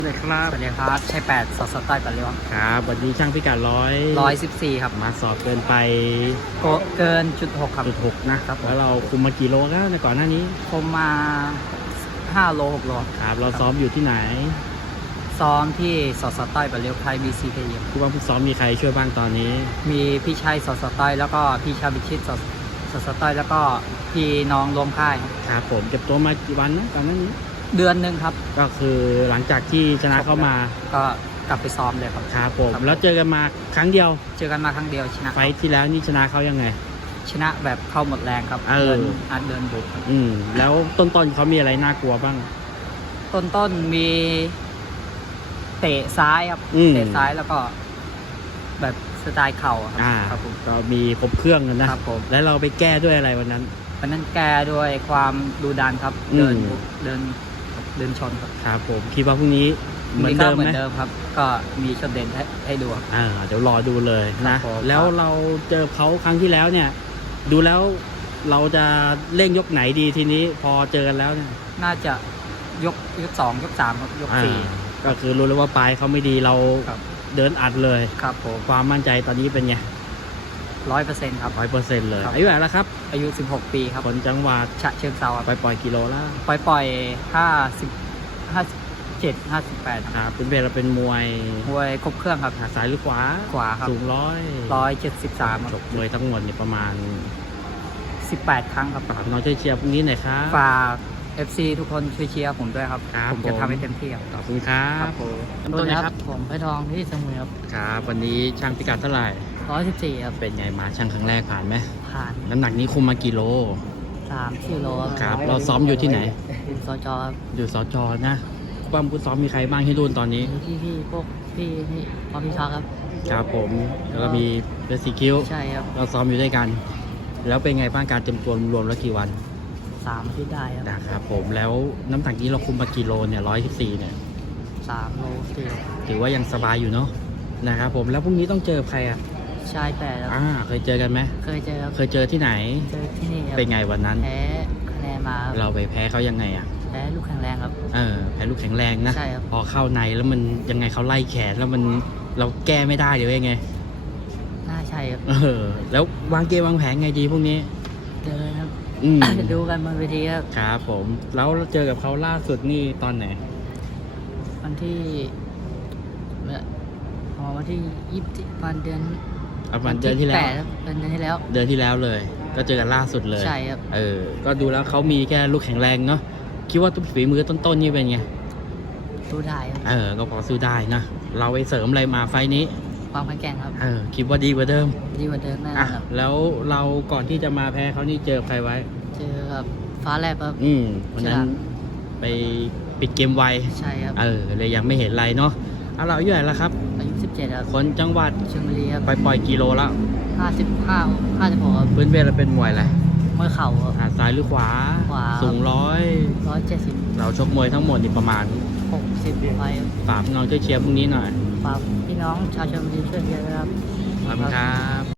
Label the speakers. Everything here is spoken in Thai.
Speaker 1: เลยครับ
Speaker 2: สวัสดีครับใช่8สใต้ปัดเร็ว
Speaker 1: ครับวันนี้ช่างพิกัด
Speaker 2: 114ครับ
Speaker 1: มาสอบเกินไป
Speaker 2: เกิน.6ครับ
Speaker 1: 6นะครับแล้วเราคุมมากี่โลแล้วในก่อนหน้านี้
Speaker 2: ผมมา5 โล 6 โล
Speaker 1: ครับเราซ้อมอยู่ที่ไหน
Speaker 2: ซ้อมที่สใต้ปัดเร็วไทย BCK
Speaker 1: ผู้ว่าผู้ซ้อมมีใครช่วยบ้างตอนนี้
Speaker 2: มีพี่ชัยสใต้แล้วก็พี่ชาบิชิตสใต้แล้วก็พี่น้องรวมค่าย
Speaker 1: ครับผมเก็บตัวมากี่วันนะก่อนหน้านี้
Speaker 2: เดือนหนึ่งครับ
Speaker 1: ก็คือหลังจากที่ชนะเข้ามา
Speaker 2: ก็กลับไปซ้อมเลยครับ
Speaker 1: ครับผมแล้วเจอกันมาครั้งเดียว
Speaker 2: เจอกันมาครั้งเดียวชนะ
Speaker 1: ไฟที่แล้วนี่ชนะเขายังไง
Speaker 2: ชนะแบบเข้าหมดแรงครับเดินบุก
Speaker 1: แล้วต้นเขามีอะไรน่ากลัวบ้าง
Speaker 2: ต้นมีเตะซ้ายครับเตะซ้ายแล้วก็แบบสไตล์เข่า
Speaker 1: ครับผมก็มีครบเครื่องกันนะครับผมแล้วเราไปแก้ด้วยอะไรวันนั้น
Speaker 2: แก้ด้วยความดุดันครับเดินชนครับ
Speaker 1: ครับผมคิดว่าพรุ่งนี้เหมือนเดิมไหม
Speaker 2: ครับก็มีช็อตเด่นให้ดู
Speaker 1: เดี๋ยวรอดูเลยนะแล้วเราเจอเขาครั้งที่แล้วเนี่ยดูแล้วเราจะเร่งยกไหนดีทีนี้พอเจอกันแล้วเนี่ย
Speaker 2: น่าจะยก2 ยก 3ครับยก4
Speaker 1: ก็คือรู้แล้วว่าปลายเขาไม่ดีเราเดินอัดเลย
Speaker 2: ครับผม
Speaker 1: ความมั่นใจตอนนี้เป็นไง
Speaker 2: 100%ครับ
Speaker 1: 100%เลยอายุเท่าไหร่แล้วครับ
Speaker 2: อายุ16 ปีครับ
Speaker 1: คนจังหวัด
Speaker 2: ฉะเชิงเทรา
Speaker 1: ไปปล่อยกิโลแล้ว
Speaker 2: ปล่อย57 58
Speaker 1: ครับเป็นเวลาเป็นมวย
Speaker 2: ครบเครื่องครับ
Speaker 1: ซ้ายหรือขวา
Speaker 2: ครับ
Speaker 1: สูง
Speaker 2: 173
Speaker 1: จบมวยทั้งหมดเนี่ยประมาณ
Speaker 2: 18 ครั้งครับ
Speaker 1: น้องช่วยเชียร์พรุ่งนี้หน่อยครับ
Speaker 2: ฝาก FC ทุกคนช่วยเชียร์ผมด้วยครับผมจะทำให้เต็มที่ครับ
Speaker 1: ขอบคุณครับ
Speaker 2: ต้นนะครับผมไพทองที่สมุยครับ
Speaker 1: ครับวันนี้ช่างพิกัดเท่าไหร่
Speaker 2: 114ครับ
Speaker 1: เป็นไงมาช่างครั้งแรกผ่านไหม
Speaker 2: ผ่าน
Speaker 1: น้ำหนักนี้คุมมากี่โล
Speaker 2: 3-4 โล
Speaker 1: ครับเราซ้อมอยู่ที่ไหน
Speaker 2: สจครับ
Speaker 1: อยู่สจนะบ้างผู้ซ้อมมีใครบ้างที่รุ่นตอนนี้
Speaker 2: พี่พวกพี่พอพี่ช็อครับ
Speaker 1: ครับผมแล้วก็มีเบสซิคิว
Speaker 2: ใช่ครับ
Speaker 1: เราซ้อมอยู่ด้วยกันแล้วเป็นไงบ้างการเตรียมตัวรวมแล้วกี่วัน
Speaker 2: 3 อาทิตย์ได้
Speaker 1: ครับผมแล้วน้ำหนักนี้เราคุมมากี่โลเนี่ย114เนี่ย
Speaker 2: 3 โล
Speaker 1: ถือว่ายังสบายอยู่เนาะนะครับผมแล้วพรุ่งนี้ต้องเจอใคร
Speaker 2: ชาย8
Speaker 1: เคยเจอกันไหม
Speaker 2: เคยเจอ
Speaker 1: เคยเจอที่ไหน
Speaker 2: เจอที่นี่
Speaker 1: เป็นไงวันนั้น
Speaker 2: แพ้คะแนนมา
Speaker 1: เราไปแพ้เขายังไง
Speaker 2: แพ้ลูกแข็งแรงครับ
Speaker 1: แพ้ลูกแข็งแรงนะ
Speaker 2: ใช่ครับ
Speaker 1: พอเข้าในแล้วมันยังไงเขาไล่แขนแล้วมันเราแก้ไม่ได้หรือยังไง
Speaker 2: น่าใช่ครับ
Speaker 1: แล้ววางเกมวางแผนไงดีพวกนี้
Speaker 2: เดินครับดูกันบนเวทีครับ
Speaker 1: ครับผมแล้วเจอกับเขาล่าสุดนี่ตอนไหน
Speaker 2: วันที่20เดือน
Speaker 1: ที่แล้ว
Speaker 2: เดือนที่
Speaker 1: แล้วเลยก็เจอกันล่าสุดเลย
Speaker 2: ใช่ครับ
Speaker 1: ก็ดูแล้วเขามีแค่ลูกแข็งแรงเนาะคิดว่าตุ้ฝีมือต้นๆนี่เป็นไง
Speaker 2: สู้ได้
Speaker 1: ก็พอสู้ได้นะเราไปเสริมอะไรมาไฟนี้
Speaker 2: ความแข็งแกร่งครับ
Speaker 1: คิดว่าดีกว่าเดิม
Speaker 2: แน่ครับ
Speaker 1: แล้วเราก่อนที่จะมาแพ้เขานี่เจอใครไว้
Speaker 2: เจอครับฟ้าแลบครับ
Speaker 1: วันนั้นไปปิดเกมไว
Speaker 2: ใช่ครับ
Speaker 1: เลยยังไม่เห็นอะไรเนาะเราอายุเท่าไหร่แล้วครับ
Speaker 2: อายุ17ครับ
Speaker 1: คนจังหวัด
Speaker 2: ชลบุรีครับ
Speaker 1: ไปปล่อยกิโลแล้ว
Speaker 2: 56ครับ
Speaker 1: พื้นเวลาเป็นมวยอะไร
Speaker 2: มวยเข่าครับ
Speaker 1: ซ้ายหรือขวาสูง
Speaker 2: 170
Speaker 1: เราชกมวยทั้งหมดนี่ประมาณ
Speaker 2: 60ไป
Speaker 1: ฝากน้องช่วยเชียร์พรุ่งนี้หน่อย
Speaker 2: ฝากพี่น้องชาวชลบุรีช่วยเชียร์ด้วยครับ
Speaker 1: ขอบคุณครับ